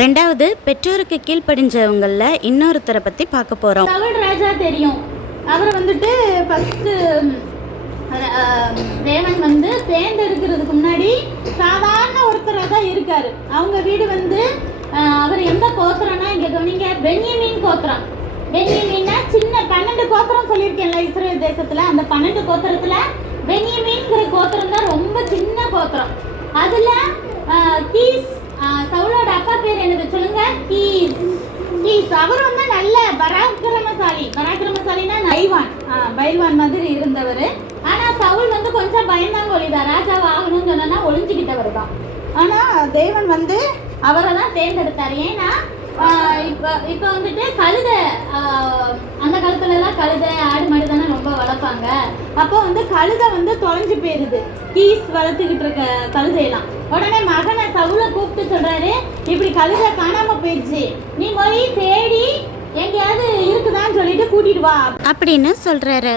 ரெண்டாவது, பெற்றோருக்கு கீழ்ப்படிஞ்சவங்களில் இன்னொருத்தரை பற்றி பார்க்க போகிறோம். சவுல் ராஜா தெரியும். அவர் வந்துட்டு ஃபஸ்ட்டு தேவன் தேர்ந்தெடுக்கிறதுக்கு முன்னாடி சாதாரண ஒருத்தராக தான் இருக்கார். அவங்க வீடு அவர் எந்த கோத்திரம்னா, இங்கே கவனிங்க, பென்யமீன் கோத்திரம். பென்யமீன்னா சின்ன 12 கோத்திரம் சொல்லியிருக்கேன்ல இஸ்ரேல் தேசத்தில். அந்த 12 கோத்திரத்தில் பென்யமீன்கிற கோத்திரம் தான் ரொம்ப சின்ன கோத்திரம். அதில் கீஸ், சவுலோட அப்பா பேர் என்னது சொல்லுங்க? கீஸ். அவர் நல்ல பராக்கிரமசாலினா பைல்வான் மாதிரி இருந்தவர். ஆனா சவுல் கொஞ்சம் பயந்தாங்க ஒளிதான். ராஜாவை ஆகணும்னு சொன்னா ஒளிஞ்சுக்கிட்டவர் தான். ஆனா தேவன் அவரை தான் தேர்ந்தெடுத்தார். ஏன்னா இப்போ கழுதை, அந்த காலத்துல எல்லாம் கழுதை ஆடு மாடு தானே ரொம்ப வளர்ப்பாங்க. அப்போ கழுதை தொலைஞ்சு போயிருது. கீஸ் வளர்த்துக்கிட்டு இருக்க கழுதையெல்லாம். உடனே மகனை சவுலை கூப்பிட்டு சொல்றாரு, இப்படி கழுதை காணாம போயிடுச்சு, நீ போய் தேடி எங்கேயாவது இருக்குதான்னு சொல்லிட்டு கூட்டிட்டு வா அப்படின்னு சொல்றாரு.